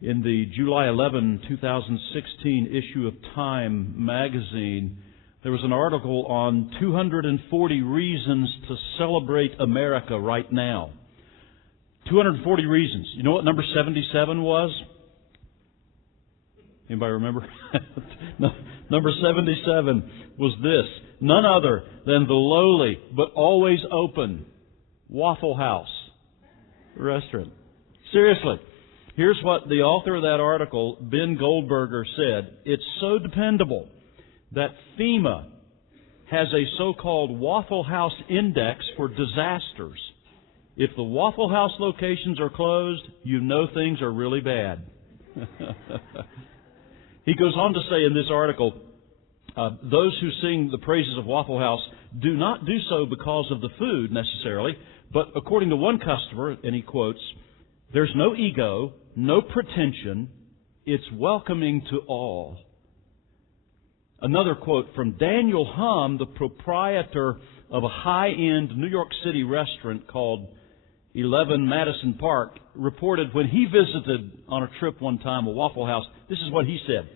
In the July 11, 2016 issue of Time magazine, there was an article on 240 reasons to celebrate America right now. 240 reasons. You know what number 77 was? Anybody remember? Number 77 was this: none other than the lowly but always open Waffle House restaurant. Seriously. Here's what the author of that article, Ben Goldberger, said. It's so dependable that FEMA has a so-called Waffle House index for disasters. If the Waffle House locations are closed, you know things are really bad. He goes on to say in this article, those who sing the praises of Waffle House do not do so because of the food necessarily, but according to one customer, and he quotes, "There's no ego, no pretension, it's welcoming to all." Another quote from Daniel Hum, the proprietor of a high-end New York City restaurant called 11 Madison Park, reported when he visited on a trip one time a Waffle House, this is what he said: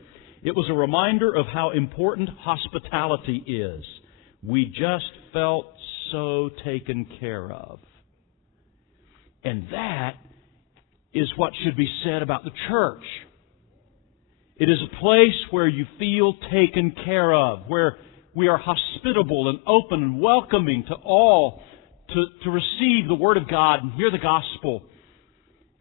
"It was a reminder of how important hospitality is. We just felt so taken care of." And that is what should be said about the church. It is a place where you feel taken care of, where we are hospitable and open and welcoming to all to receive the Word of God and hear the gospel.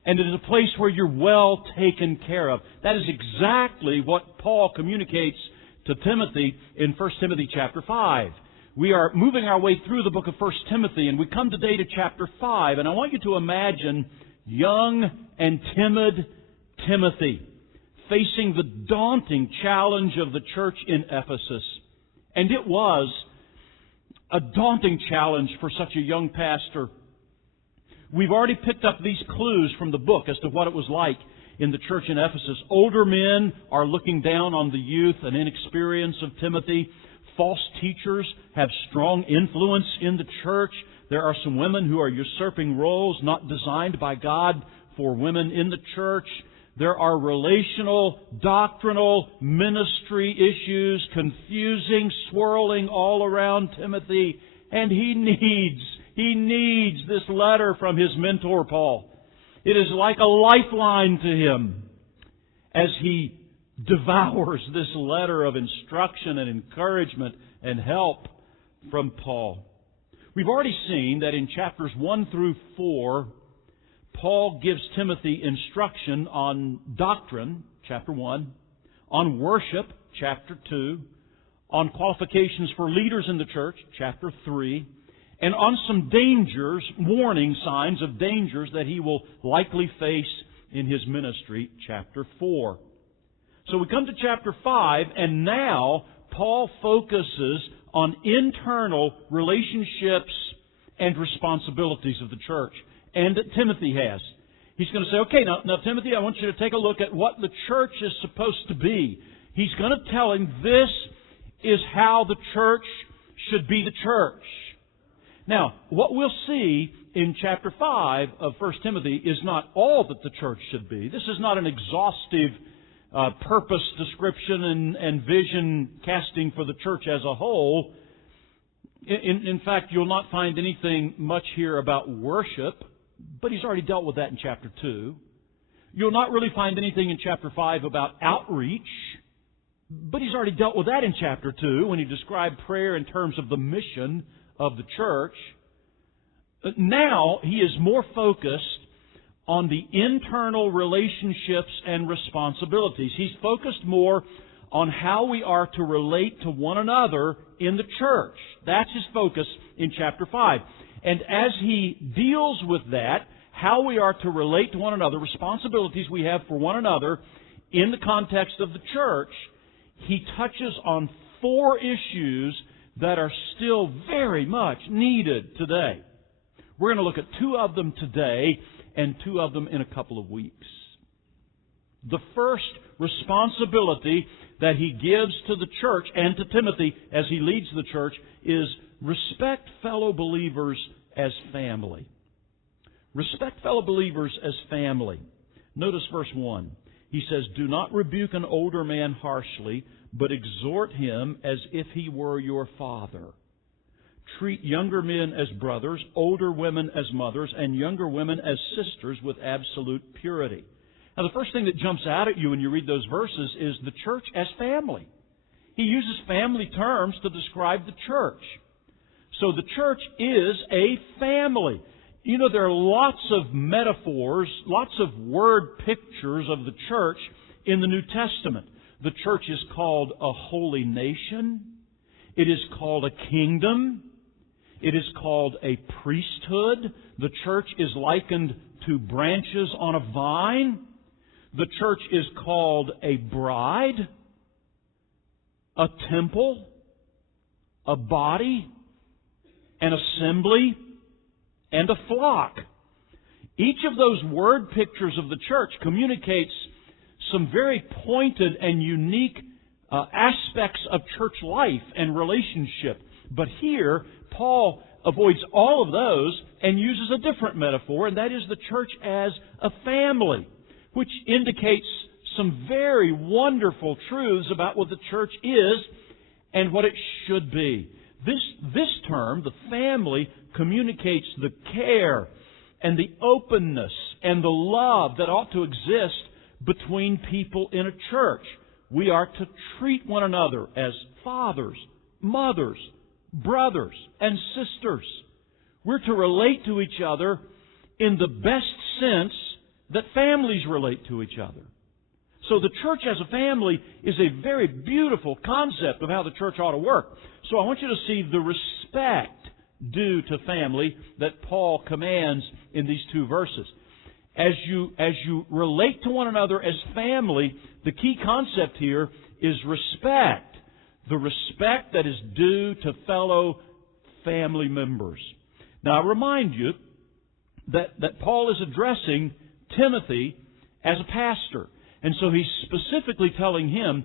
And it is a place where you're well taken care of. That is exactly what Paul communicates to Timothy in 1 Timothy chapter 5. We are moving our way through the book of 1 Timothy, and we come today to chapter 5. And I want you to imagine young and timid Timothy facing the daunting challenge of the church in Ephesus. And it was a daunting challenge for such a young pastor. We've already picked up these clues from the book as to what it was like in the church in Ephesus. Older men are looking down on the youth and inexperience of Timothy. False teachers have strong influence in the church. There are some women who are usurping roles not designed by God for women in the church. There are relational, doctrinal, ministry issues confusing, swirling all around Timothy. And he needs this letter from his mentor, Paul. It is like a lifeline to him as he devours this letter of instruction and encouragement and help from Paul. We've already seen that in chapters 1 through 4, Paul gives Timothy instruction on doctrine, chapter 1, on worship, chapter 2, on qualifications for leaders in the church, chapter 3, and on some dangers, warning signs of dangers that he will likely face in his ministry, chapter 4. So we come to chapter 5, and now Paul focuses on internal relationships and responsibilities of the church. And Timothy has. He's going to say, okay, now Timothy, I want you to take a look at what the church is supposed to be. He's going to tell him this is how the church should be the church. Now, what we'll see in chapter 5 of 1 Timothy is not all that the church should be. This is not an exhaustive purpose description and vision casting for the church as a whole. In fact, you'll not find anything much here about worship, but he's already dealt with that in chapter 2. You'll not really find anything in chapter 5 about outreach, but he's already dealt with that in chapter 2 when he described prayer in terms of the mission of the church. Now he is more focused on the internal relationships and responsibilities. He's focused more on how we are to relate to one another in the church. That's his focus in chapter 5. And as he deals with that, how we are to relate to one another, responsibilities we have for one another in the context of the church, he touches on 4 issues that are still very much needed today. We're going to look at 2 of them today and 2 of them in a couple of weeks. The first responsibility that he gives to the church and to Timothy as he leads the church is respect fellow believers as family. Respect fellow believers as family. Notice verse 1. He says, "Do not rebuke an older man harshly, but exhort him as if he were your father. Treat younger men as brothers, older women as mothers, and younger women as sisters with absolute purity." Now, the first thing that jumps out at you when you read those verses is the church as family. He uses family terms to describe the church. So the church is a family. You know, there are lots of metaphors, lots of word pictures of the church in the New Testament. The church is called a holy nation. It is called a kingdom. It is called a priesthood. The church is likened to branches on a vine. The church is called a bride, a temple, a body, an assembly, and a flock. Each of those word pictures of the church communicates some very pointed and unique aspects of church life and relationship. But here, Paul avoids all of those and uses a different metaphor, and that is the church as a family, which indicates some very wonderful truths about what the church is and what it should be. This term, the family, communicates the care and the openness and the love that ought to exist between people in a church. We are to treat one another as fathers, mothers, brothers, and sisters. We're to relate to each other in the best sense that families relate to each other. So the church as a family is a very beautiful concept of how the church ought to work. So I want you to see the respect due to family that Paul commands in these two verses. As you relate to one another as family, the key concept here is respect. The respect that is due to fellow family members. Now I remind you that Paul is addressing Timothy as a pastor. And so he's specifically telling him,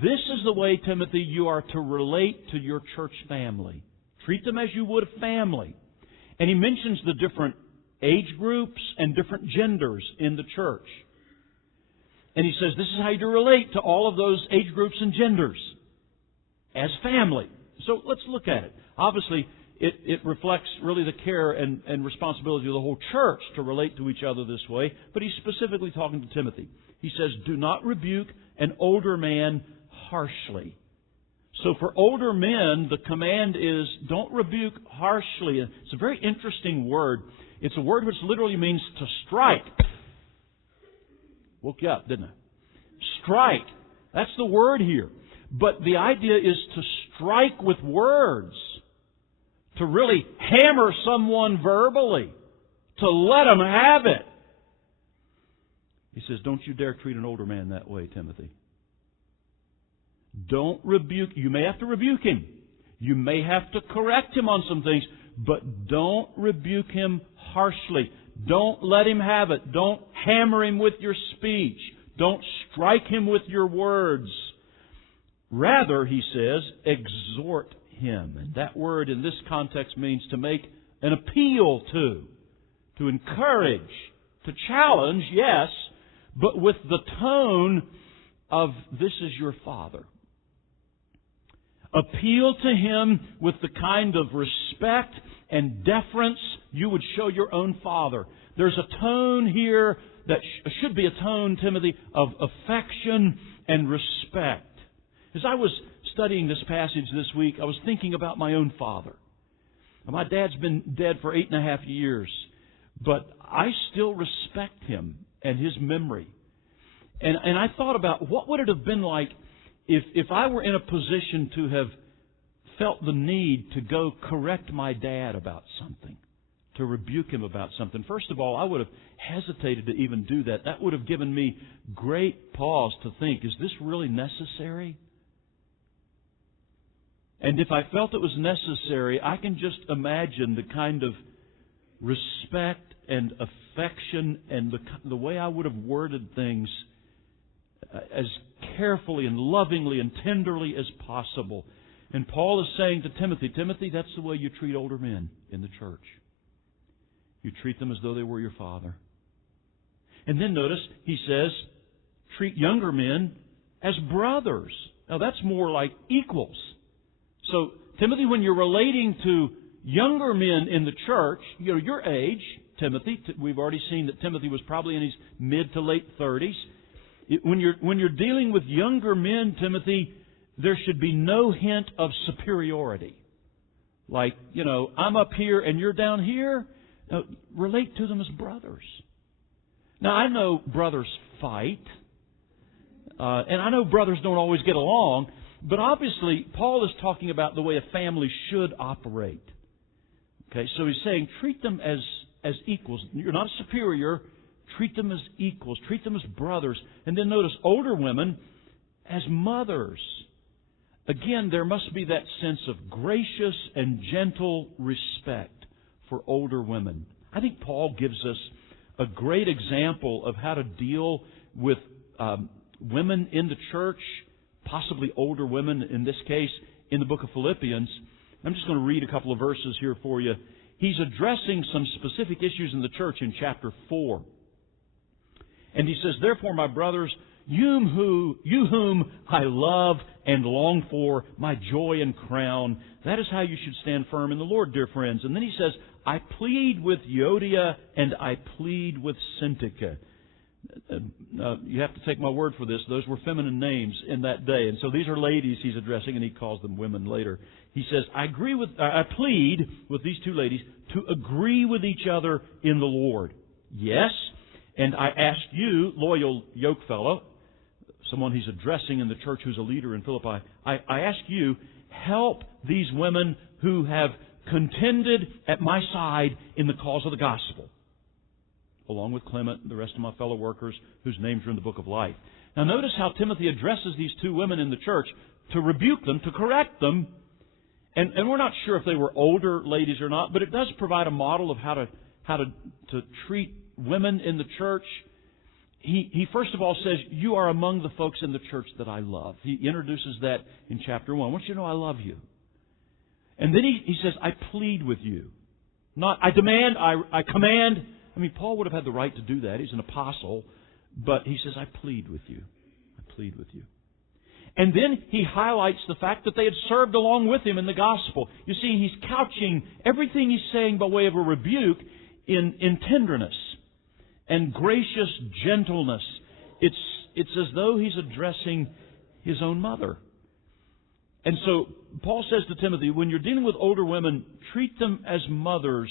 this is the way, Timothy, you are to relate to your church family. Treat them as you would a family. And he mentions the different age groups and different genders in the church. And he says, this is how you relate to all of those age groups and genders as family. So let's look at it. Obviously, it reflects really the care and responsibility of the whole church to relate to each other this way. But he's specifically talking to Timothy. He says, do not rebuke an older man harshly. So for older men, the command is, don't rebuke harshly. It's a very interesting word. It's a word which literally means to strike. Woke you up, didn't I? Strike. That's the word here. But the idea is to strike with words. To really hammer someone verbally. To let them have it. He says, don't you dare treat an older man that way, Timothy. Don't rebuke. You may have to rebuke him. You may have to correct him on some things. But don't rebuke him harshly. Don't let him have it. Don't hammer him with your speech. Don't strike him with your words. Rather, he says, exhort him. And that word in this context means to make an appeal to encourage, to challenge, yes, but with the tone of, this is your father. Appeal to him with the kind of respect and deference you would show your own father. There's a tone here that should be a tone, Timothy, of affection and respect. As I was studying this passage this week, I was thinking about my own father. My dad's been dead for 8.5 years, but I still respect him and his memory. And I thought about what would it have been like if I were in a position to have felt the need to go correct my dad about something, to rebuke him about something. First of all, I would have hesitated to even do that. That would have given me great pause to think, is this really necessary? And if I felt it was necessary, I can just imagine the kind of respect and affection and the way I would have worded things as carefully and lovingly and tenderly as possible. And Paul is saying to Timothy, Timothy, that's the way you treat older men in the church. You treat them as though they were your father. And then notice, he says, treat younger men as brothers. Now that's more like equals. So, Timothy, when you're relating to younger men in the church, your age, Timothy, we've already seen that Timothy was probably in his mid to late 30s. When you're dealing with younger men, Timothy, there should be no hint of superiority. Like, I'm up here and you're down here. No, relate to them as brothers. Now, I know brothers fight. And I know brothers don't always get along. But obviously, Paul is talking about the way a family should operate. Okay, so he's saying treat them as equals. You're not superior. Treat them as equals. Treat them as brothers. And then notice older women as mothers. Again, there must be that sense of gracious and gentle respect for older women. I think Paul gives us a great example of how to deal with women in the church, possibly older women in this case, in the book of Philippians. I'm just going to read a couple of verses here for you. He's addressing some specific issues in the church in chapter 4. And he says, "Therefore, my brothers, you whom I love and long for, my joy and crown, that is how you should stand firm in the Lord, dear friends." And then he says, "I plead with Euodia and I plead with Syntyche." You have to take my word for this. Those were feminine names in that day. And so these are ladies he's addressing, and he calls them women later. He says, I plead with these two ladies to agree with each other in the Lord. Yes, and I ask you, loyal yokefellow, someone he's addressing in the church who's a leader in Philippi, I ask you, help these women who have contended at my side in the cause of the gospel, along with Clement and the rest of my fellow workers whose names are in the book of life. Now notice how Timothy addresses these two women in the church to rebuke them, to correct them. And we're not sure if they were older ladies or not, but it does provide a model of how to treat women in the church. He first of all says, you are among the folks in the church that I love. He introduces that in chapter 1. I want you to know I love you. And then he says, I plead with you. Not I demand, I command. I mean, Paul would have had the right to do that. He's an apostle. But he says, I plead with you. I plead with you. And then he highlights the fact that they had served along with him in the gospel. You see, he's couching everything he's saying by way of a rebuke in tenderness and gracious gentleness. It's as though he's addressing his own mother. And so Paul says to Timothy, when you're dealing with older women, treat them as mothers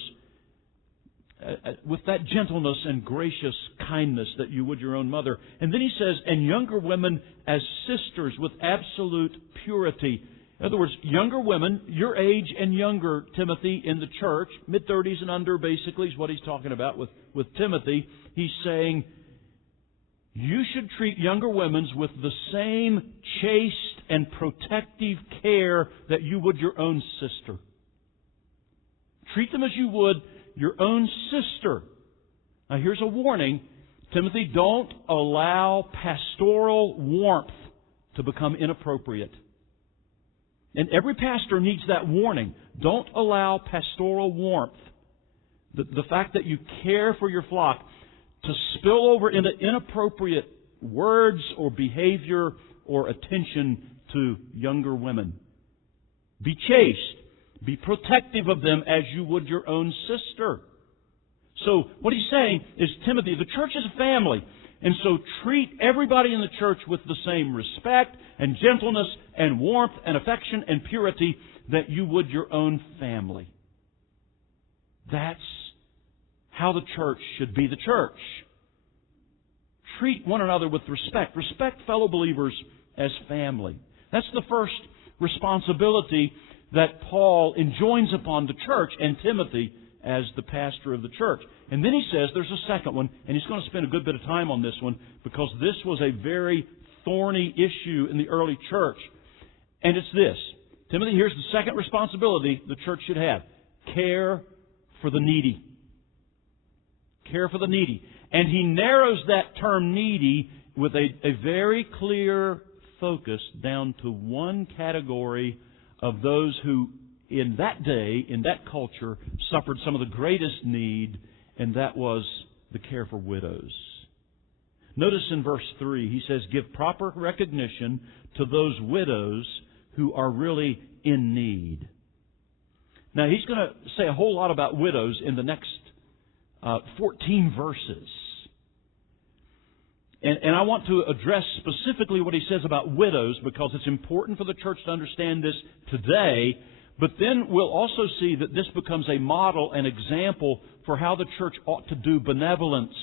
with that gentleness and gracious kindness that you would your own mother. And then he says, and younger women as sisters with absolute purity. In other words, younger women, your age and younger, Timothy, in the church, mid-30s and under basically is what he's talking about with Timothy. He's saying, you should treat younger women with the same chaste and protective care that you would your own sister. Treat them as you would your own sister. Now here's a warning. Timothy, don't allow pastoral warmth to become inappropriate. And every pastor needs that warning. Don't allow pastoral warmth, the fact that you care for your flock, to spill over into inappropriate words or behavior or attention to younger women. Be chaste. Be protective of them as you would your own sister. So what he's saying is, Timothy, the church is a family. And so treat everybody in the church with the same respect and gentleness and warmth and affection and purity that you would your own family. That's how the church should be the church. Treat one another with respect. Respect fellow believers as family. That's the first responsibility that Paul enjoins upon the church and Timothy as the pastor of the church. And then he says there's a second one, and he's going to spend a good bit of time on this one because this was a very thorny issue in the early church. And it's this. Timothy, here's the second responsibility the church should have. Care for the needy. Care for the needy. And he narrows that term needy with a very clear focus down to one category of those who, in that day, in that culture, suffered some of the greatest need, and that was the care for widows. Notice in verse 3, he says, give proper recognition to those widows who are really in need. Now, he's going to say a whole lot about widows in the next 14 verses. And I want to address specifically what he says about widows because it's important for the church to understand this today. But then we'll also see that this becomes a model, an example for how the church ought to do benevolence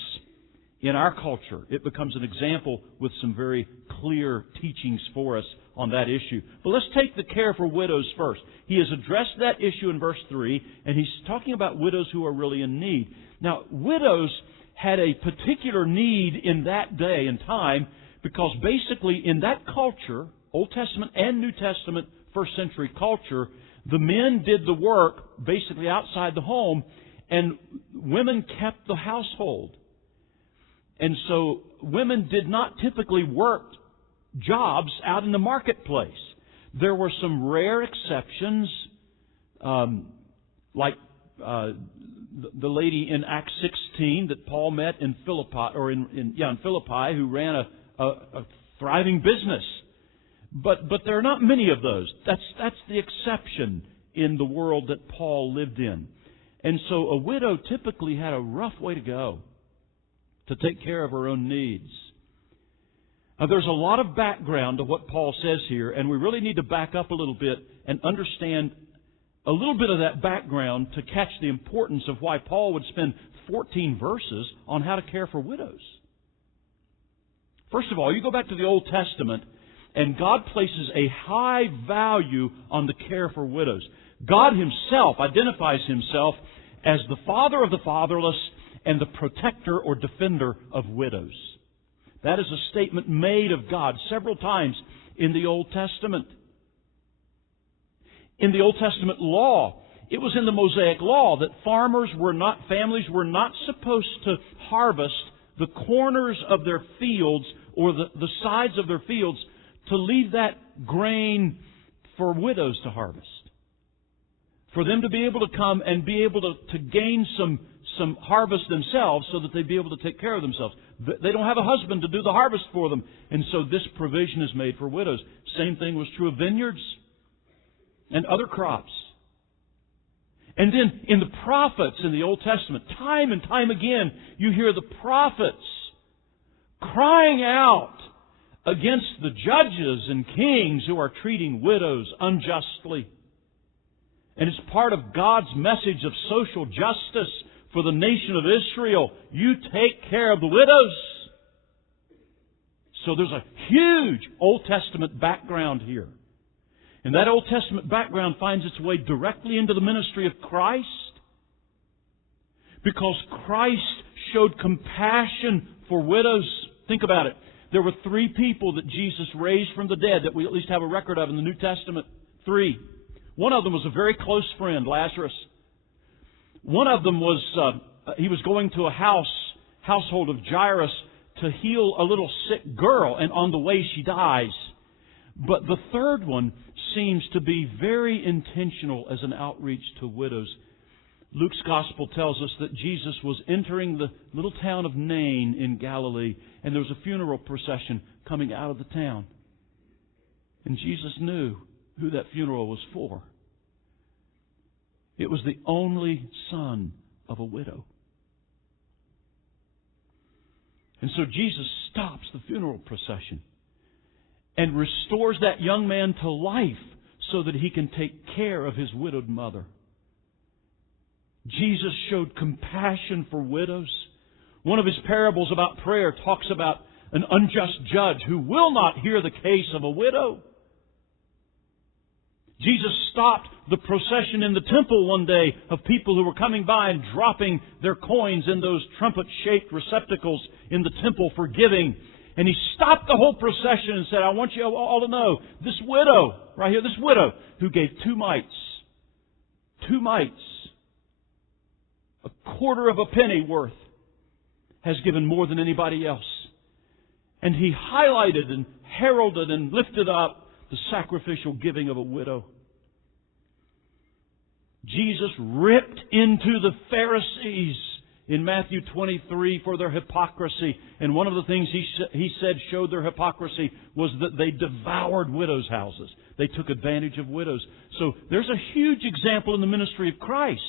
in our culture. It becomes an example with some very clear teachings for us on that issue. But let's take the care for widows first. He has addressed that issue in verse 3, and he's talking about widows who are really in need. Now, widows had a particular need in that day and time because basically in that culture, Old Testament and New Testament, first century culture, the men did the work basically outside the home, and women kept the household. And so women did not typically work jobs out in the marketplace. There were some rare exceptions, like the lady in Acts 16 that Paul met in Philippi, or in Philippi, who ran a thriving business. But there are not many of those. That's the exception in the world that Paul lived in. And so a widow typically had a rough way to go to take care of her own needs. Now, there's a lot of background to what Paul says here, and we really need to back up a little bit and understand a little bit of that background to catch the importance of why Paul would spend 14 verses on how to care for widows. First of all, you go back to the Old Testament, and God places a high value on the care for widows. God Himself identifies Himself as the father of the fatherless and the protector or defender of widows. That is a statement made of God several times in the Old Testament. In the Old Testament law, it was in the Mosaic law that families were not supposed to harvest the corners of their fields or the sides of their fields to leave that grain for widows to harvest. For them to be able to come and be able to gain some harvest themselves so that they'd be able to take care of themselves. They don't have a husband to do the harvest for them. And so this provision is made for widows. Same thing was true of vineyards and other crops. And then in the prophets in the Old Testament, time and time again, you hear the prophets crying out against the judges and kings who are treating widows unjustly. And it's part of God's message of social justice for the nation of Israel. You take care of the widows. So there's a huge Old Testament background here. And that Old Testament background finds its way directly into the ministry of Christ. Because Christ showed compassion for widows. Think about it. There were 3 people that Jesus raised from the dead that we at least have a record of in the New Testament. 3. One of them was a very close friend, Lazarus. One of them was, he was going to a household of Jairus to heal a little sick girl, and on the way she dies. But the third one seems to be very intentional as an outreach to widows. Luke's Gospel tells us that Jesus was entering the little town of Nain in Galilee, and there was a funeral procession coming out of the town. And Jesus knew who that funeral was for. It was the only son of a widow. And so Jesus stops the funeral procession and restores that young man to life so that he can take care of his widowed mother. Jesus showed compassion for widows. One of His parables about prayer talks about an unjust judge who will not hear the case of a widow. Jesus stopped the procession in the temple one day of people who were coming by and dropping their coins in those trumpet-shaped receptacles in the temple for giving. And He stopped the whole procession and said, I want you all to know, this widow, right here, this widow who gave 2 mites, a quarter of a penny worth, has given more than anybody else. And He highlighted and heralded and lifted up the sacrificial giving of a widow. Jesus ripped into the Pharisees in Matthew 23 for their hypocrisy. And one of the things he said showed their hypocrisy was that they devoured widows' houses. They took advantage of widows. So there's a huge example in the ministry of Christ.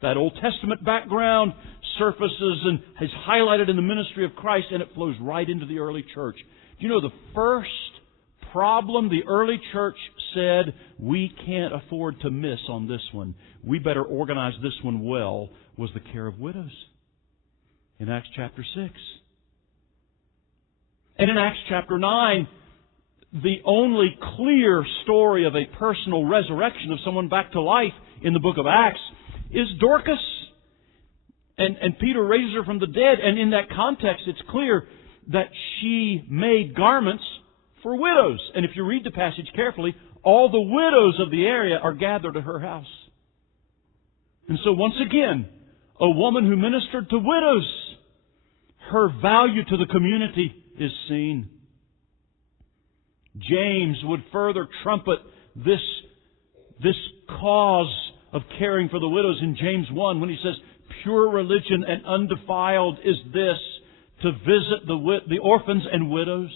That Old Testament background surfaces and is highlighted in the ministry of Christ, and it flows right into the early church. Do you know the first problem the early church said, we can't afford to miss on this one, we better organize this one well, was the care of widows? In Acts chapter 6. And in Acts chapter 9, the only clear story of a personal resurrection of someone back to life in the book of Acts is Dorcas. And Peter raises her from the dead. And in that context, it's clear that she made garments for widows. And if you read the passage carefully, all the widows of the area are gathered at her house. And so once again, a woman who ministered to widows, her value to the community is seen. James would further trumpet this cause of caring for the widows in James 1 when he says, pure religion and undefiled is this, to visit the orphans and widows,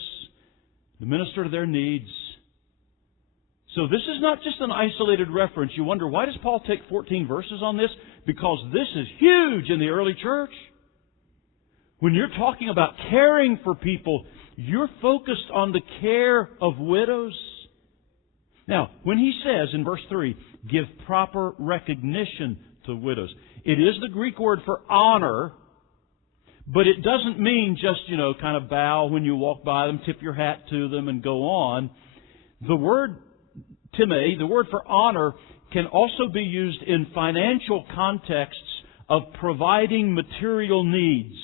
to minister to their needs. So this is not just an isolated reference. You wonder, why does Paul take 14 verses on this? Because this is huge in the early church. When you're talking about caring for people, you're focused on the care of widows. Now, when he says in verse 3, give proper recognition to widows, it is the Greek word for honor, but it doesn't mean just, kind of bow when you walk by them, tip your hat to them, and go on. The word time, the word for honor, can also be used in financial contexts of providing material needs.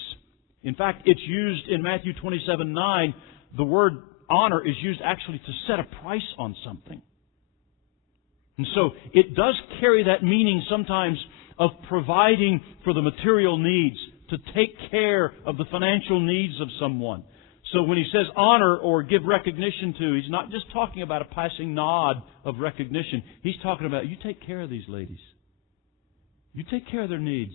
In fact, it's used in Matthew 27:9. The word honor is used actually to set a price on something. And so it does carry that meaning sometimes of providing for the material needs, to take care of the financial needs of someone. So when he says honor or give recognition to, he's not just talking about a passing nod of recognition. He's talking about, you take care of these ladies. You take care of their needs.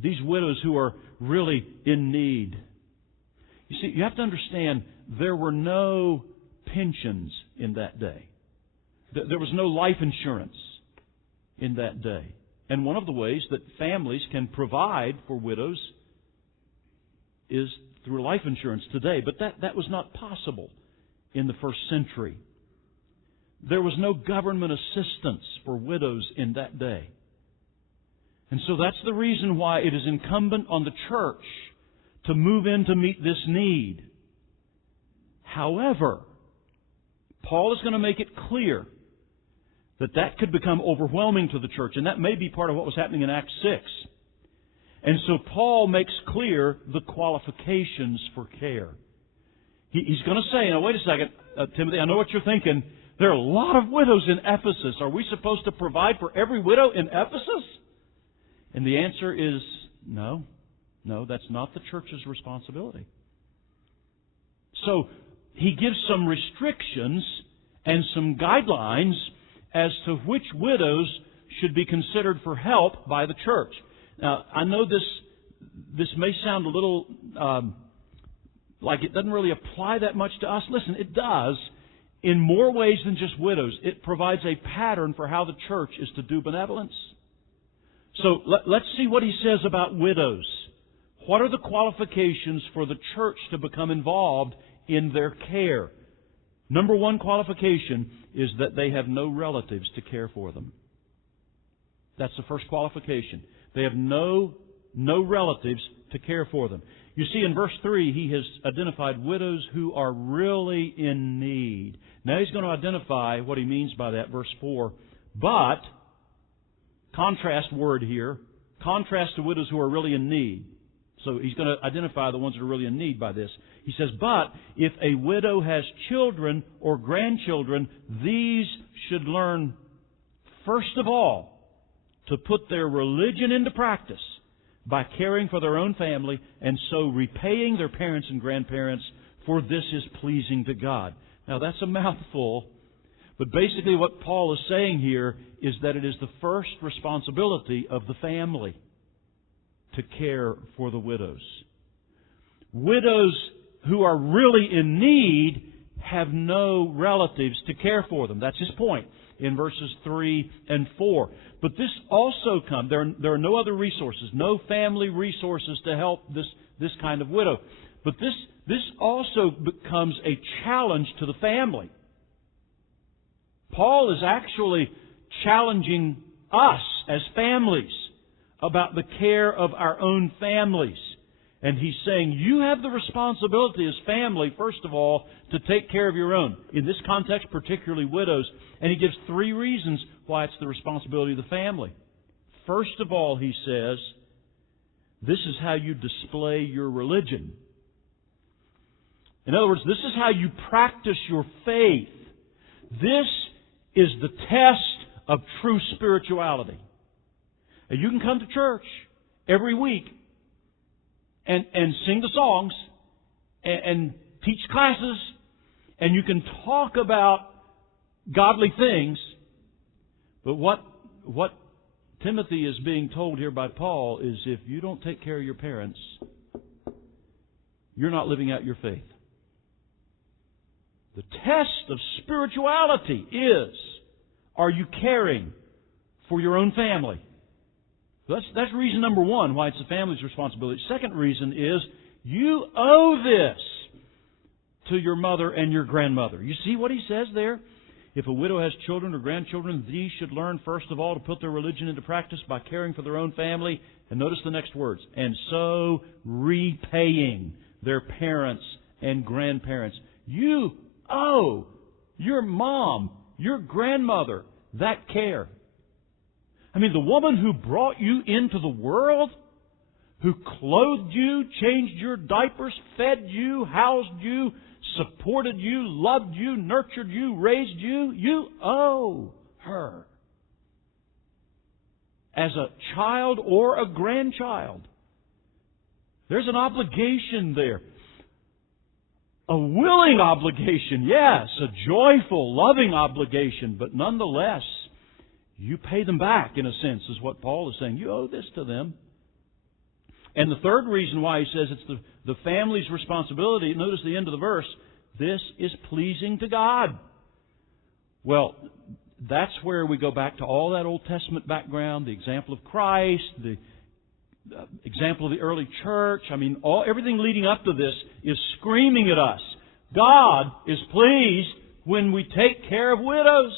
These widows who are really in need. You see, you have to understand, there were no pensions in that day. There was no life insurance in that day. And one of the ways that families can provide for widows is through life insurance today. But that was not possible in the first century. There was no government assistance for widows in that day. And so that's the reason why it is incumbent on the church to move in to meet this need. However, Paul is going to make it clear that could become overwhelming to the church, and that may be part of what was happening in Acts 6. And so Paul makes clear the qualifications for care. He's going to say, now wait a second, Timothy, I know what you're thinking. There are a lot of widows in Ephesus. Are we supposed to provide for every widow in Ephesus? And the answer is no. No, that's not the church's responsibility. So he gives some restrictions and some guidelines as to which widows should be considered for help by the church. Now, I know this may sound a little like it doesn't really apply that much to us. Listen, it does in more ways than just widows. It provides a pattern for how the church is to do benevolence. So let's see what he says about widows. What are the qualifications for the church to become involved in their care? Number one qualification is that they have no relatives to care for them. That's the first qualification. They have no relatives to care for them. You see, in verse 3, he has identified widows who are really in need. Now he's going to identify what he means by that, verse 4. But, contrast word here, contrast to widows who are really in need. So he's going to identify the ones that are really in need by this. He says, but if a widow has children or grandchildren, these should learn, first of all, to put their religion into practice by caring for their own family and so repaying their parents and grandparents, for this is pleasing to God. Now that's a mouthful, But basically what Paul is saying here is that it is the first responsibility of the family to care for the widows. Widows who are really in need have no relatives to care for them. That's his point in verses 3 and 4. But this also comes, there are no other resources, no family resources to help this kind of widow. But this also becomes a challenge to the family. Paul is actually challenging us as families about the care of our own families. And he's saying, you have the responsibility as family, first of all, to take care of your own. In this context, particularly widows. And he gives 3 reasons why it's the responsibility of the family. First of all, he says, this is how you display your religion. In other words, this is how you practice your faith. This is the test of true spirituality. And you can come to church every week and sing the songs and teach classes, and you can talk about godly things. But what Timothy is being told here by Paul is if you don't take care of your parents, you're not living out your faith. The test of spirituality is, are you caring for your own family? That's reason number 1 why it's the family's responsibility. Second reason is you owe this to your mother and your grandmother. You see what he says there? If a widow has children or grandchildren, these should learn first of all to put their religion into practice by caring for their own family. And notice the next words. And so repaying their parents and grandparents. You owe your mom, your grandmother, that care. I mean, the woman who brought you into the world, who clothed you, changed your diapers, fed you, housed you, supported you, loved you, nurtured you, raised you, you owe her. As a child or a grandchild, there's an obligation there. A willing obligation, yes, a joyful, loving obligation, but nonetheless, you pay them back, in a sense, is what Paul is saying. You owe this to them. And the third reason why he says it's the family's responsibility, notice the end of the verse, this is pleasing to God. Well, that's where we go back to all that Old Testament background, the example of Christ, the example of the early church. I mean, everything leading up to this is screaming at us. God is pleased when we take care of widows.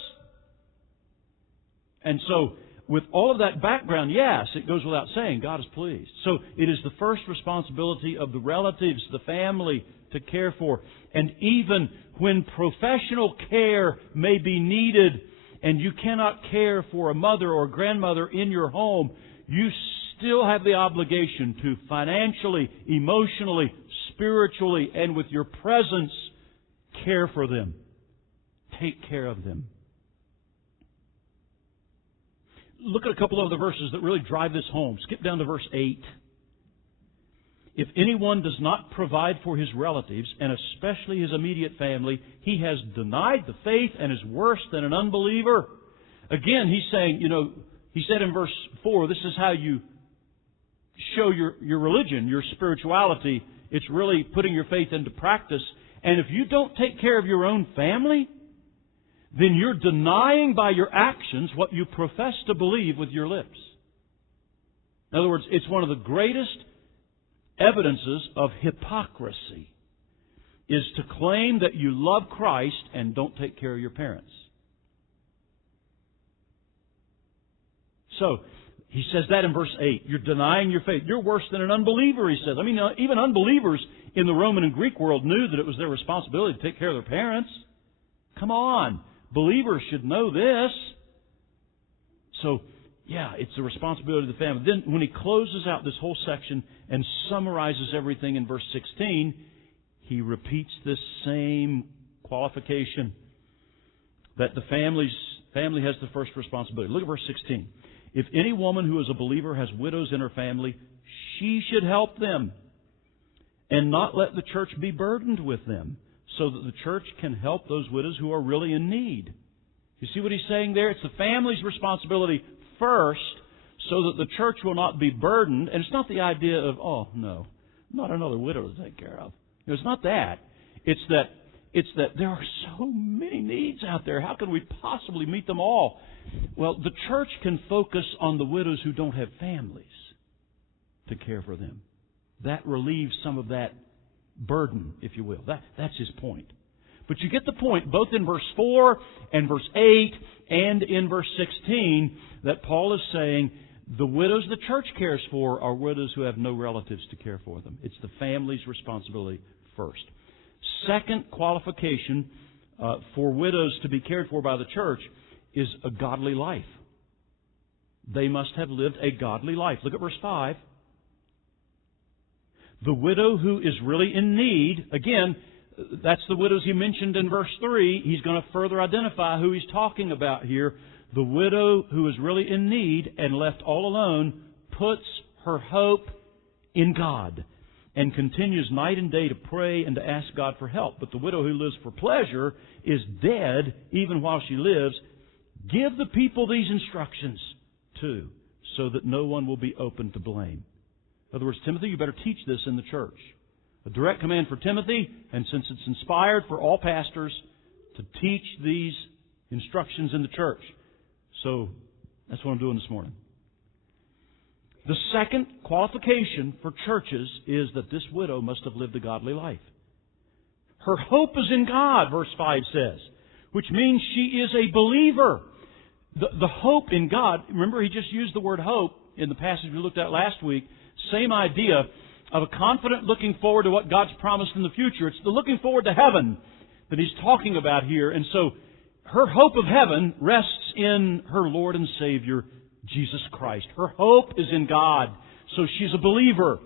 And so, with all of that background, yes, it goes without saying, God is pleased. So, it is the first responsibility of the relatives, the family, to care for. And even when professional care may be needed, and you cannot care for a mother or grandmother in your home, you still have the obligation to financially, emotionally, spiritually, and with your presence, care for them. Take care of them. Look at a couple of the verses that really drive this home. Skip down to verse 8. If anyone does not provide for his relatives, and especially his immediate family, he has denied the faith and is worse than an unbeliever. Again, he's saying, he said in verse 4, this is how you show your religion, your spirituality. It's really putting your faith into practice. And if you don't take care of your own family, then you're denying by your actions what you profess to believe with your lips. In other words, it's one of the greatest evidences of hypocrisy is to claim that you love Christ and don't take care of your parents. So, he says that in verse 8. You're denying your faith. You're worse than an unbeliever, he says. I mean, even unbelievers in the Roman and Greek world knew that it was their responsibility to take care of their parents. Come on. Believers should know this. So, yeah, it's the responsibility of the family. Then, when he closes out this whole section and summarizes everything in verse 16, he repeats this same qualification that the family has the first responsibility. Look at verse 16. If any woman who is a believer has widows in her family, she should help them and not let the church be burdened with them, so that the church can help those widows who are really in need. You see what he's saying there? It's the family's responsibility first, so that the church will not be burdened. And it's not the idea of, oh, no, not another widow to take care of. It's not that. It's that there are so many needs out there. How can we possibly meet them all? Well, the church can focus on the widows who don't have families to care for them. That relieves some of that burden, if you will. That's his point. But you get the point, both in verse 4 and verse 8 and in verse 16, that Paul is saying the widows the church cares for are widows who have no relatives to care for them. It's the family's responsibility first. Second qualification for widows to be cared for by the church is a godly life. They must have lived a godly life. Look at verse 5. The widow who is really in need, again, that's the widows he mentioned in verse 3. He's going to further identify who he's talking about here. The widow who is really in need and left all alone puts her hope in God and continues night and day to pray and to ask God for help. But the widow who lives for pleasure is dead even while she lives. Give the people these instructions too, so that no one will be open to blame. In other words, Timothy, you better teach this in the church. A direct command for Timothy, and since it's inspired for all pastors, to teach these instructions in the church. So that's what I'm doing this morning. The second qualification for churches is that this widow must have lived a godly life. Her hope is in God, verse 5 says, which means she is a believer. The hope in God, remember he just used the word hope in the passage we looked at last week. Same idea of a confident looking forward to what God's promised in the future. It's the looking forward to heaven that he's talking about here. And so her hope of heaven rests in her Lord and Savior, Jesus Christ. Her hope is in God. So she's a believer.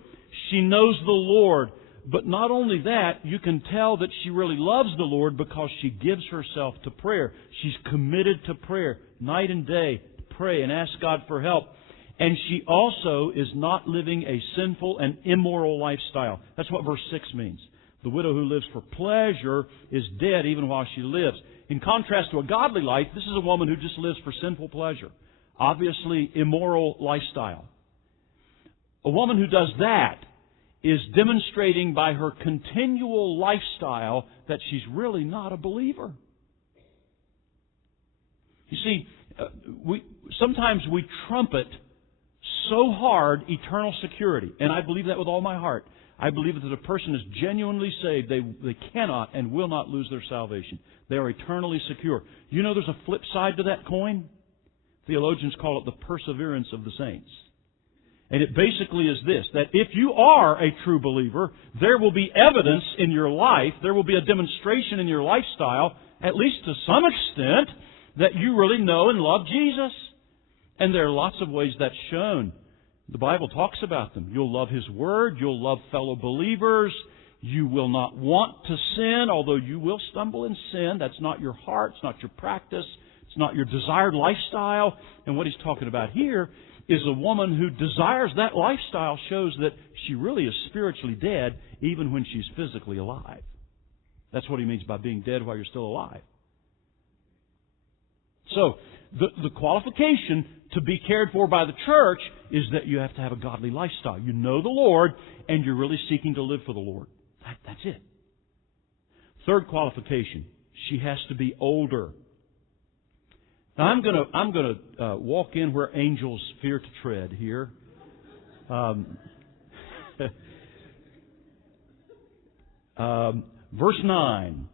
She knows the Lord. But not only that, you can tell that she really loves the Lord because she gives herself to prayer. She's committed to prayer night and day to pray and ask God for help. And she also is not living a sinful and immoral lifestyle. That's what verse 6 means. The widow who lives for pleasure is dead even while she lives. In contrast to a godly life, this is a woman who just lives for sinful pleasure. Obviously, immoral lifestyle. A woman who does that is demonstrating by her continual lifestyle that she's really not a believer. You see, sometimes we trumpet so hard eternal security. And I believe that with all my heart. I believe that if a person is genuinely saved, they cannot and will not lose their salvation. They are eternally secure. You know there's a flip side to that coin? Theologians call it the perseverance of the saints. And it basically is this, that if you are a true believer, there will be evidence in your life, there will be a demonstration in your lifestyle, at least to some extent, that you really know and love Jesus. And there are lots of ways that's shown. The Bible talks about them. You'll love His Word. You'll love fellow believers. You will not want to sin, although you will stumble in sin. That's not your heart. It's not your practice. It's not your desired lifestyle. And what he's talking about here is a woman who desires that lifestyle shows that she really is spiritually dead even when she's physically alive. That's what he means by being dead while you're still alive. So, the qualification to be cared for by the church is that you have to have a godly lifestyle. You know the Lord, and you're really seeking to live for the Lord. That's it. Third qualification, she has to be older. Now, I'm going to walk in where angels fear to tread here. Verse 9.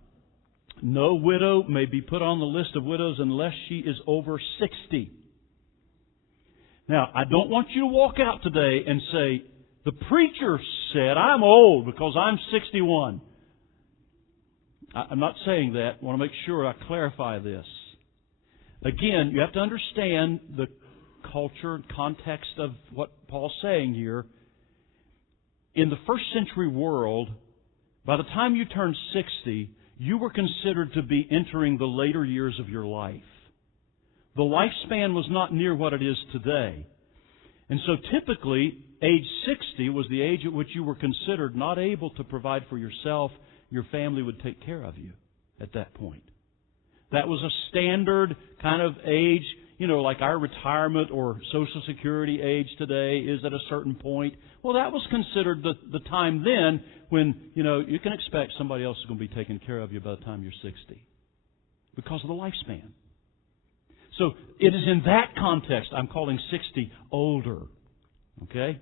No widow may be put on the list of widows unless she is over 60. Now, I don't want you to walk out today and say, the preacher said I'm old because I'm 61. I'm not saying that. I want to make sure I clarify this. Again, you have to understand the culture and context of what Paul's saying here. In the first century world, by the time you turned 60, you were considered to be entering the later years of your life. The lifespan was not near what it is today. And so typically, age 60 was the age at which you were considered not able to provide for yourself. Your family would take care of you at that point. That was a standard kind of age, like our retirement or Social Security age today is at a certain point. Well, that was considered the time then when, you can expect somebody else is going to be taking care of you by the time you're 60 because of the lifespan. So it is in that context I'm calling 60 older. Okay?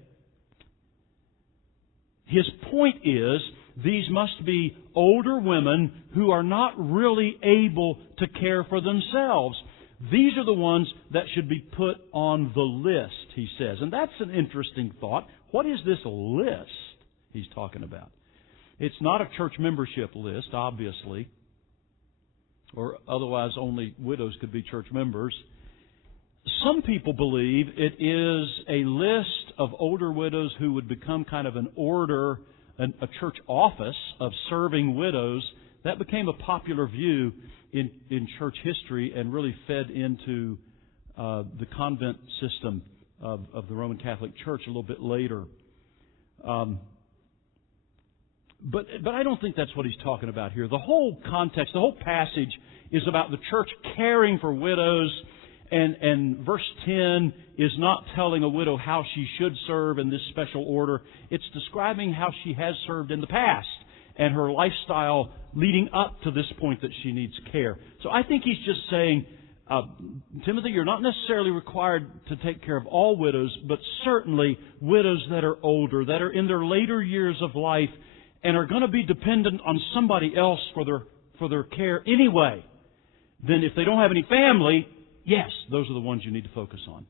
His point is, these must be older women who are not really able to care for themselves. These are the ones that should be put on the list, he says. And that's an interesting thought. What is this list he's talking about? It's not a church membership list, obviously, or otherwise only widows could be church members. Some people believe it is a list of older widows who would become kind of an order, a church office of serving widows. That became a popular view in church history and really fed into the convent system of the Roman Catholic Church a little bit later. But I don't think that's what he's talking about here. The whole context, the whole passage is about the church caring for widows. And verse 10 is not telling a widow how she should serve in this special order. It's describing how she has served in the past and her lifestyle leading up to this point that she needs care. So I think he's just saying, Timothy, you're not necessarily required to take care of all widows, but certainly widows that are older, that are in their later years of life and are going to be dependent on somebody else for their care anyway. Then if they don't have any family, yes, those are the ones you need to focus on.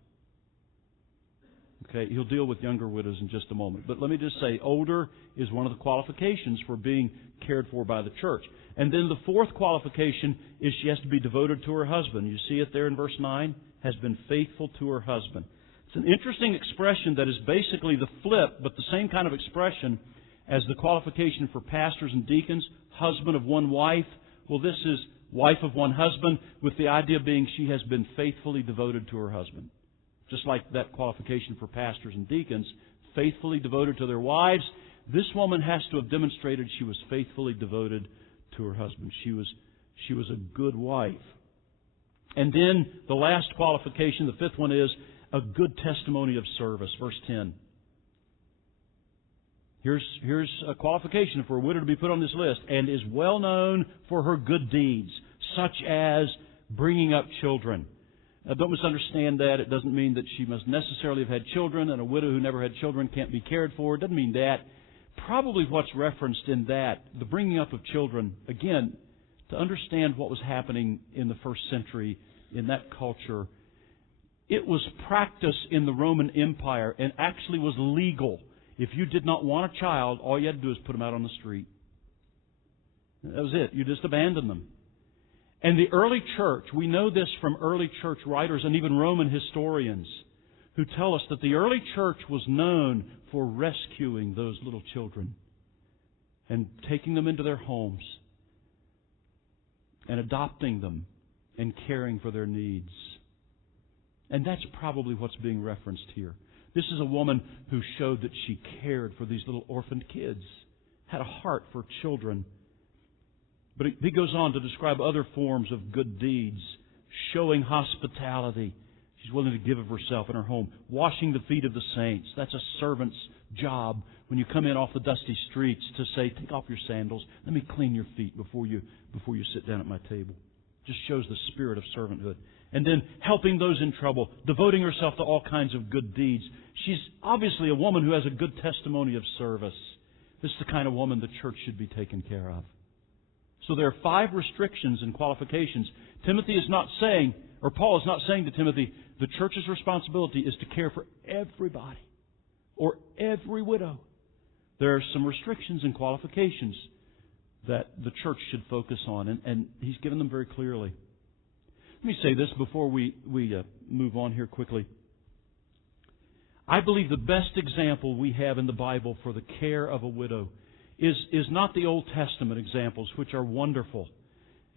Okay, he'll deal with younger widows in just a moment. But let me just say, older is one of the qualifications for being cared for by the church. And then the fourth qualification is she has to be devoted to her husband. You see it there in verse 9? Has been faithful to her husband. It's an interesting expression that is basically the flip, but the same kind of expression as the qualification for pastors and deacons, husband of one wife. Well, this is wife of one husband, with the idea being she has been faithfully devoted to her husband. Just like that qualification for pastors and deacons, faithfully devoted to their wives. This woman has to have demonstrated she was faithfully devoted to her husband. She was a good wife. And then the last qualification, the fifth one, is a good testimony of service. Verse 10. Here's a qualification for a widow to be put on this list, and is well known for her good deeds, such as bringing up children. Now, don't misunderstand that. It doesn't mean that she must necessarily have had children, and a widow who never had children can't be cared for. It doesn't mean that. Probably what's referenced in that, the bringing up of children, again, to understand what was happening in the first century in that culture, it was practice in the Roman Empire and actually was legal. If you did not want a child, all you had to do is put them out on the street. That was it. You just abandoned them. And the early church, we know this from early church writers and even Roman historians who tell us that the early church was known for rescuing those little children and taking them into their homes and adopting them and caring for their needs. And that's probably what's being referenced here. This is a woman who showed that she cared for these little orphaned kids, had a heart for children. But he goes on to describe other forms of good deeds, showing hospitality. She's willing to give of herself in her home, washing the feet of the saints. That's a servant's job when you come in off the dusty streets to say, take off your sandals, let me clean your feet before you sit down at my table. Just shows the spirit of servanthood. And then helping those in trouble, devoting herself to all kinds of good deeds. She's obviously a woman who has a good testimony of service. This is the kind of woman the church should be taken care of. So there are 5 restrictions and qualifications. Timothy is not saying, or Paul is not saying to Timothy, the church's responsibility is to care for everybody or every widow. There are some restrictions and qualifications that the church should focus on, and he's given them very clearly. Let me say this before we move on here quickly. I believe the best example we have in the Bible for the care of a widow is not the Old Testament examples, which are wonderful,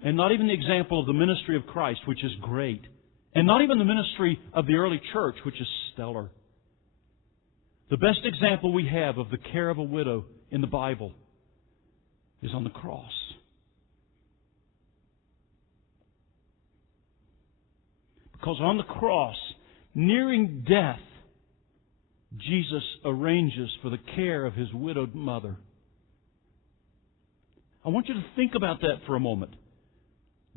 and not even the example of the ministry of Christ, which is great, and not even the ministry of the early church, which is stellar. The best example we have of the care of a widow in the Bible is on the cross. Because on the cross, nearing death, Jesus arranges for the care of His widowed mother. I want you to think about that for a moment.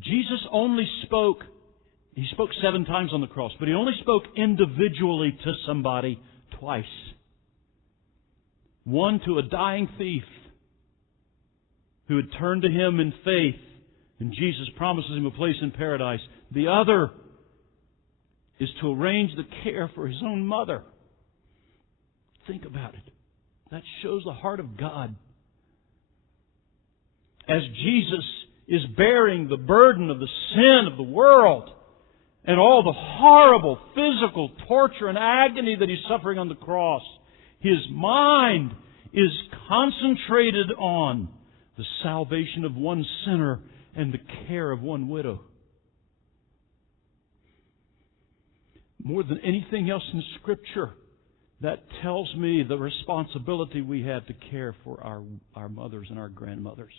Jesus only spoke, He spoke 7 times on the cross, but He only spoke individually to somebody twice. One to a dying thief who had turned to Him in faith, and Jesus promises him a place in paradise. The other is to arrange the care for His own mother. Think about it. That shows the heart of God. As Jesus is bearing the burden of the sin of the world and all the horrible physical torture and agony that He's suffering on the cross, His mind is concentrated on the salvation of one sinner and the care of one widow. More than anything else in Scripture, that tells me the responsibility we have to care for our mothers and our grandmothers.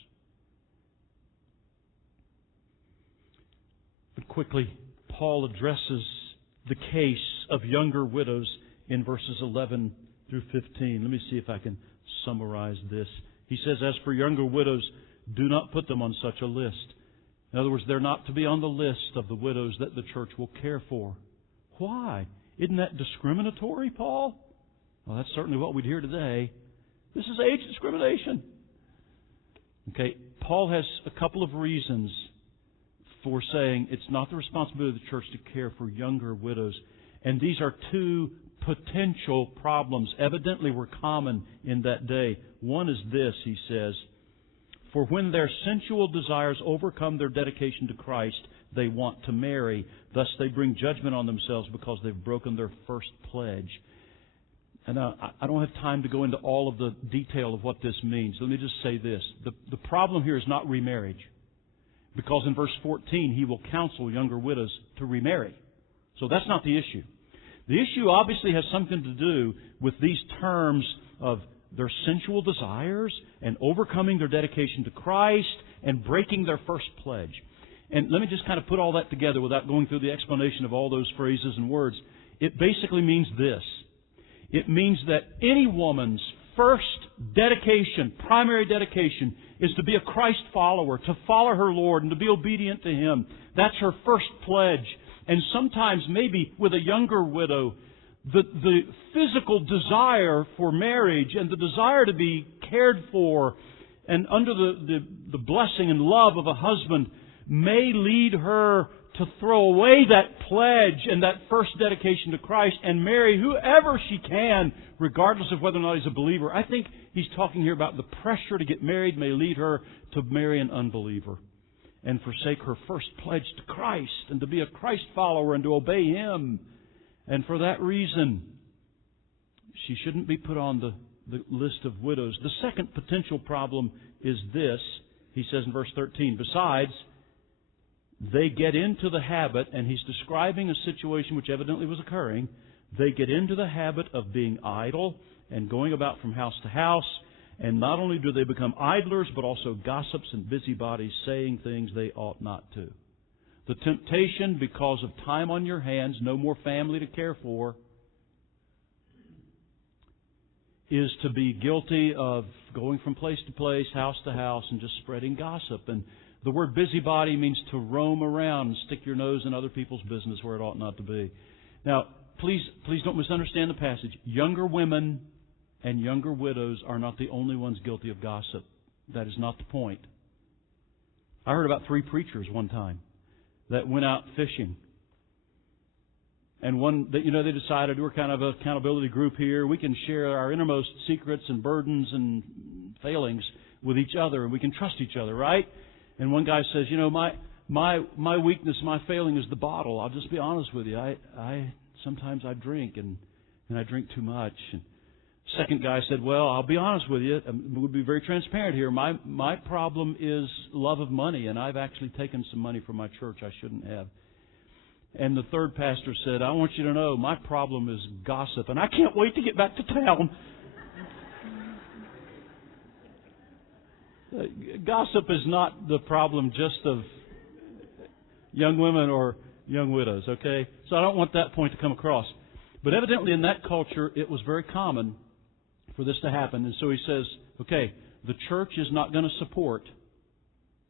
But quickly, Paul addresses the case of younger widows in verses 11 through 15. Let me see if I can summarize this. He says, as for younger widows, do not put them on such a list. In other words, they're not to be on the list of the widows that the church will care for. Why? Isn't that discriminatory, Paul? Well, that's certainly what we'd hear today. This is age discrimination. Okay, Paul has a couple of reasons for saying it's not the responsibility of the church to care for younger widows. And these are 2 potential problems, evidently were common in that day. One is this, he says, for when their sensual desires overcome their dedication to Christ, they want to marry. Thus they bring judgment on themselves because they've broken their first pledge. And I don't have time to go into all of the detail of what this means. Let me just say this. The problem here is not remarriage. Because in verse 14, he will counsel younger widows to remarry. So that's not the issue. The issue obviously has something to do with these terms of their sensual desires and overcoming their dedication to Christ and breaking their first pledge. And let me just kind of put all that together without going through the explanation of all those phrases and words. It basically means this. It means that any woman's first dedication, primary dedication, is to be a Christ follower, to follow her Lord and to be obedient to Him. That's her first pledge. And sometimes, maybe with a younger widow, the physical desire for marriage and the desire to be cared for and under the blessing and love of a husband may lead her to throw away that pledge and that first dedication to Christ and marry whoever she can, regardless of whether or not he's a believer. I think he's talking here about the pressure to get married may lead her to marry an unbeliever and forsake her first pledge to Christ and to be a Christ follower and to obey Him. And for that reason, she shouldn't be put on the list of widows. The second potential problem is this. He says in verse 13, besides, they get into the habit, and he's describing a situation which evidently was occurring, they get into the habit of being idle and going about from house to house, and not only do they become idlers, but also gossips and busybodies, saying things they ought not to. The temptation, because of time on your hands, no more family to care for, is to be guilty of going from place to place, house to house, and just spreading gossip. And the word busybody means to roam around and stick your nose in other people's business where it ought not to be. Now, please don't misunderstand the passage. Younger women and younger widows are not the only ones guilty of gossip. That is not the point. I heard about 3 preachers one time that went out fishing. And they decided we're kind of an accountability group here. We can share our innermost secrets and burdens and failings with each other, and we can trust each other, right? And one guy says, my weakness, my failing is the bottle. I'll just be honest with you. Sometimes I drink, and I drink too much. And second guy said, well, I'll be honest with you. We'll be very transparent here. My problem is love of money, and I've actually taken some money from my church I shouldn't have. And the third pastor said, I want you to know my problem is gossip, and I can't wait to get back to town. Gossip is not the problem just of young women or young widows, okay? So I don't want that point to come across. But evidently in that culture, it was very common for this to happen. And so he says, okay, the church is not going to support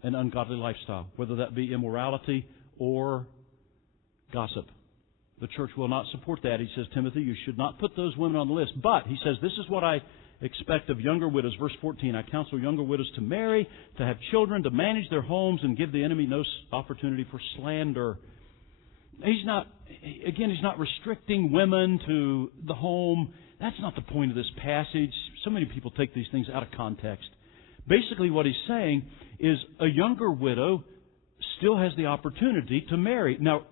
an ungodly lifestyle, whether that be immorality or gossip. The church will not support that. He says, Timothy, you should not put those women on the list. But, he says, this is what I expect of younger widows. Verse 14, I counsel younger widows to marry, to have children, to manage their homes, and give the enemy no opportunity for slander. He's not restricting women to the home. That's not the point of this passage. So many people take these things out of context. Basically what he's saying is a younger widow still has the opportunity to marry. Now,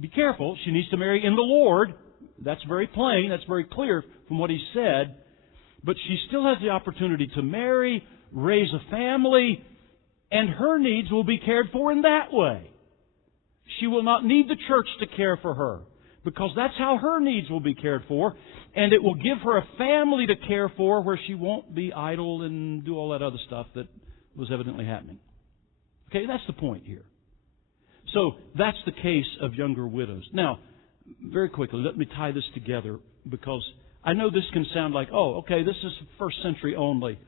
be careful. She needs to marry in the Lord. That's very plain. That's very clear from what he said. But she still has the opportunity to marry, raise a family, and her needs will be cared for in that way. She will not need the church to care for her, because that's how her needs will be cared for, and it will give her a family to care for where she won't be idle and do all that other stuff that was evidently happening. Okay, that's the point here. So that's the case of younger widows. Now, very quickly, let me tie this together, because I know this can sound like, oh, okay, this is first century only.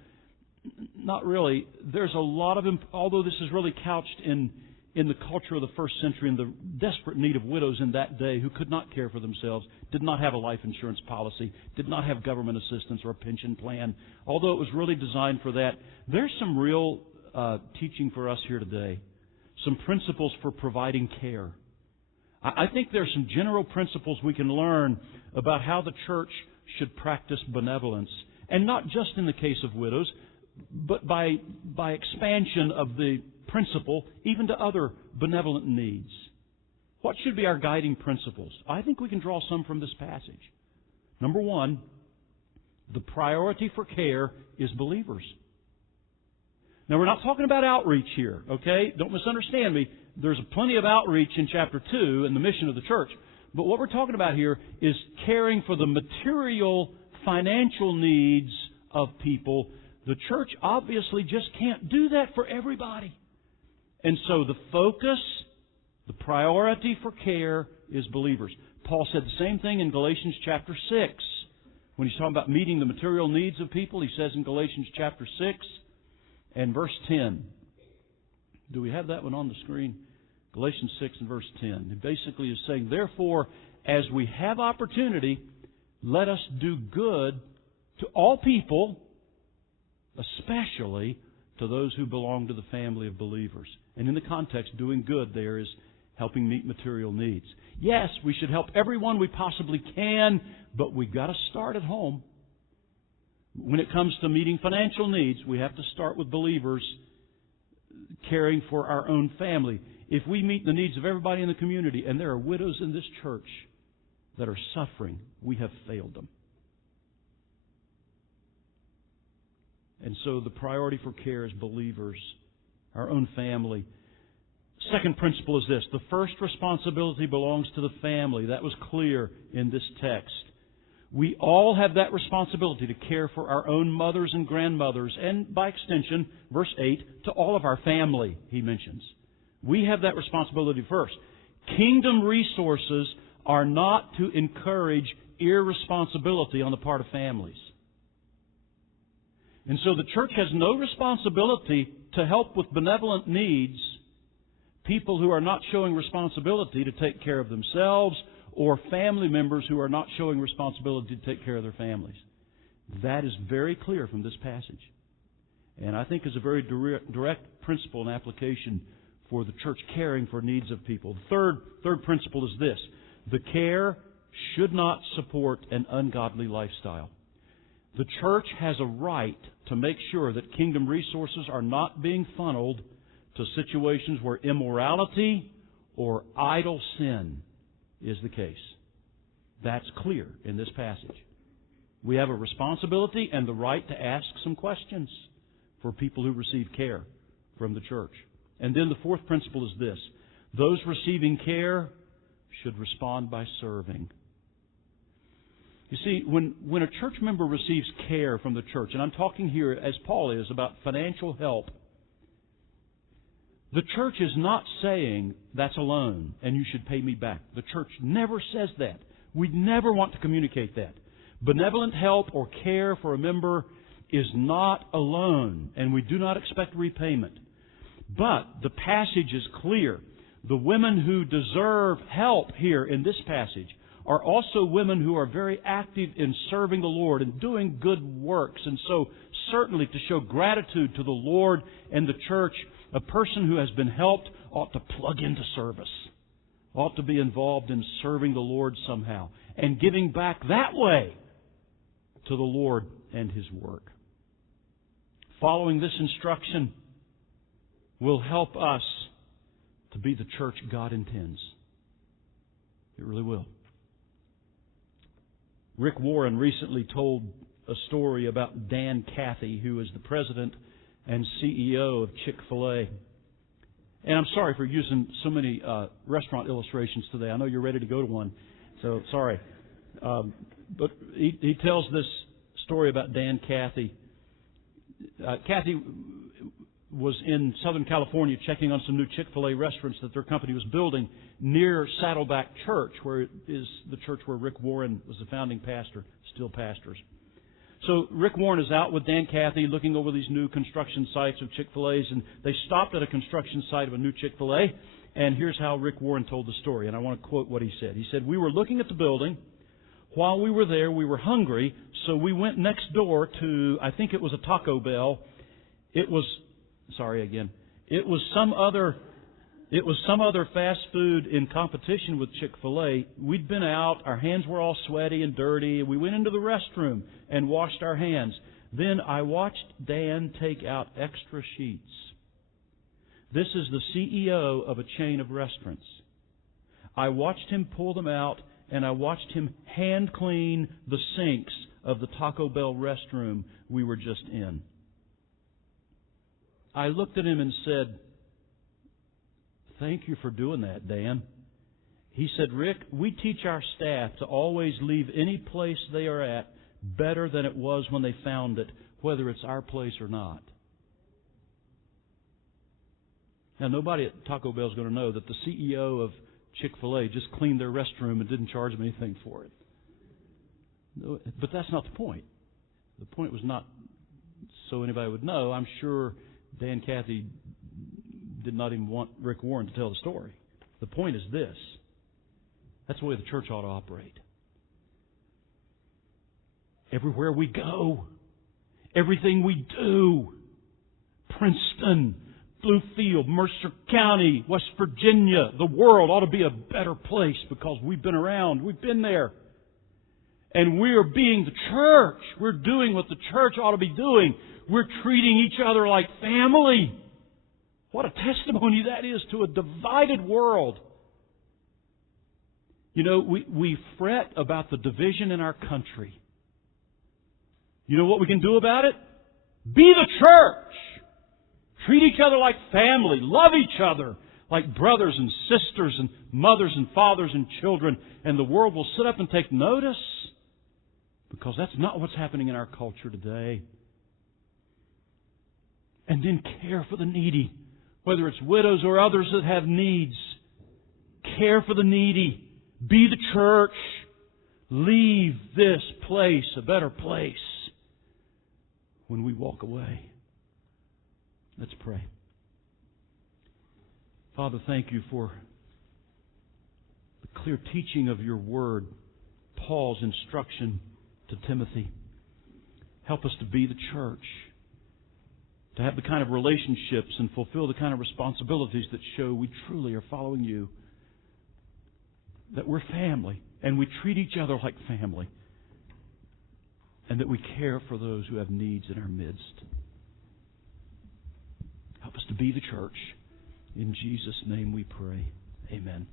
Not really. There's a lot of, although this is really couched in the culture of the first century and the desperate need of widows in that day who could not care for themselves, did not have a life insurance policy, did not have government assistance or a pension plan, although it was really designed for that. There's some real teaching for us here today, some principles for providing care. I think there's some general principles we can learn about how the church should practice benevolence, and not just in the case of widows, but by expansion of the principle even to other benevolent needs. What should be our guiding principles? I think we can draw some from this passage. Number one, the priority for care is believers. Now, we're not talking about outreach here, okay? Don't misunderstand me. There's plenty of outreach in chapter 2 in the mission of the church. But what we're talking about here is caring for the material, financial needs of people. The church obviously just can't do that for everybody. And so the focus, the priority for care is believers. Paul said the same thing in Galatians chapter 6. When he's talking about meeting the material needs of people, he says in Galatians chapter 6 and verse 10. Do we have that one on the screen? Galatians 6 and verse 10. It basically is saying, therefore, as we have opportunity, let us do good to all people, especially to those who belong to the family of believers. And in the context, doing good there is helping meet material needs. Yes, we should help everyone we possibly can, but we've got to start at home. When it comes to meeting financial needs, we have to start with believers caring for our own family. If we meet the needs of everybody in the community, and there are widows in this church that are suffering, we have failed them. And so the priority for care is believers, our own family. Second principle is this. The first responsibility belongs to the family. That was clear in this text. We all have that responsibility to care for our own mothers and grandmothers, and by extension, verse 8, to all of our family, he mentions. We have that responsibility first. Kingdom resources are not to encourage irresponsibility on the part of families. And so the church has no responsibility to help with benevolent needs people who are not showing responsibility to take care of themselves, or family members who are not showing responsibility to take care of their families. That is very clear from this passage. And I think is a very direct principle and application for the church caring for needs of people. The third principle is this. The care should not support an ungodly lifestyle. The church has a right to make sure that kingdom resources are not being funneled to situations where immorality or idle sin is the case. That's clear in this passage. We have a responsibility and the right to ask some questions for people who receive care from the church. And then the fourth principle is this. Those receiving care should respond by serving. You see, when a church member receives care from the church, and I'm talking here, as Paul is, about financial help, The church is not saying that's a loan and you should pay me back. The church never says that. We never want to communicate that. Benevolent help or care for a member is not a loan, and we do not expect repayment. But the passage is clear. The women who deserve help here in this passage are also women who are very active in serving the Lord and doing good works. And so certainly to show gratitude to the Lord and the church, a person who has been helped ought to plug into service, ought to be involved in serving the Lord somehow and giving back that way to the Lord and His work. Following this instruction will help us to be the church God intends. It really will. Rick Warren recently told a story about Dan Cathy, who is the president and CEO of Chick-fil-A. And I'm sorry for using so many restaurant illustrations today. I know you're ready to go to one, so sorry. But he tells this story about Dan Cathy. Cathy was in Southern California checking on some new Chick-fil-A restaurants that their company was building near Saddleback Church, where is the church where Rick Warren was the founding pastor, still pastors. So Rick Warren is out with Dan Cathy looking over these new construction sites of Chick-fil-A's, and they stopped at a construction site of a new Chick-fil-A, and here's how Rick Warren told the story, and I want to quote what he said. He said, "We were looking at the building. While we were there, we were hungry, so we went next door to, I think it was a Taco Bell. It was some other fast food in competition with Chick-fil-A. We'd been out, our hands were all sweaty and dirty, and we went into the restroom and washed our hands. Then I watched Dan take out extra sheets. This is the CEO of a chain of restaurants. I watched him pull them out, and I watched him hand clean the sinks of the Taco Bell restroom we were just in. I looked at him and said, 'Thank you for doing that, Dan.' He said, 'Rick, we teach our staff to always leave any place they are at better than it was when they found it, whether it's our place or not.'" Now, nobody at Taco Bell is going to know that the CEO of Chick-fil-A just cleaned their restroom and didn't charge them anything for it. But that's not the point. The point was not so anybody would know. I'm sure Dan Cathy did not even want Rick Warren to tell the story. The point is this. That's the way the church ought to operate. Everywhere we go, everything we do, Princeton, Bluefield, Mercer County, West Virginia, the world ought to be a better place because we've been around, we've been there. And we are being the church. We're doing what the church ought to be doing. We're treating each other like family. What a testimony that is to a divided world. You know, we fret about the division in our country. You know what we can do about it? Be the church. Treat each other like family. Love each other like brothers and sisters and mothers and fathers and children. And the world will sit up and take notice, because that's not what's happening in our culture today. And then care for the needy, whether it's widows or others that have needs. Care for the needy. Be the church. Leave this place a better place when we walk away. Let's pray. Father, thank you for the clear teaching of your word, Paul's instruction to Timothy. Help us to be the church, to have the kind of relationships and fulfill the kind of responsibilities that show we truly are following you, that we're family and we treat each other like family, and that we care for those who have needs in our midst. Help us to be the church. In Jesus' name we pray. Amen.